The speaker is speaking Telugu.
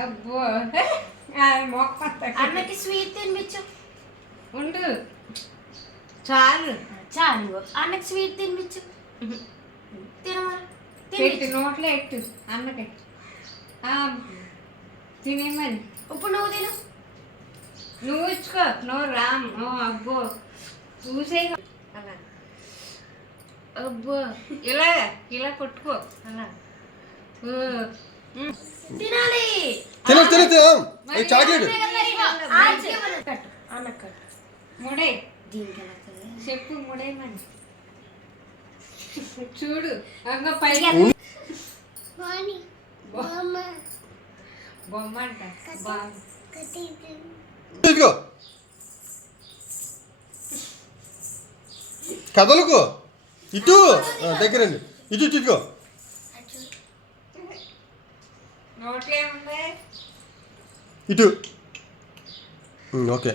అబ్బో అన్నకి స్వీట్ తినిపించు. ఉండు చాలు చాలు అన్నకి స్వీట్ తినిపించు. తినమని పెట్టు నోట్లో ఎట్టు అన్నకి తినేమని. ఇప్పుడు నువ్వు తిను. నువ్వు ఇచ్చుకో నువ్వు రామ్ అబ్బో చూసే అలా అబ్బో ఇలా ఇలా కొట్టుకో అలా తినాలి. చాక్లెట్ ముడే చెప్పు ముడేమని చూడు అంగ పైగా బొమ్మ అంట కదలకు ఇటు దగ్గరండి ఇటు ఇటుకో నోట్లో ఏముంది ఇటు ఓకే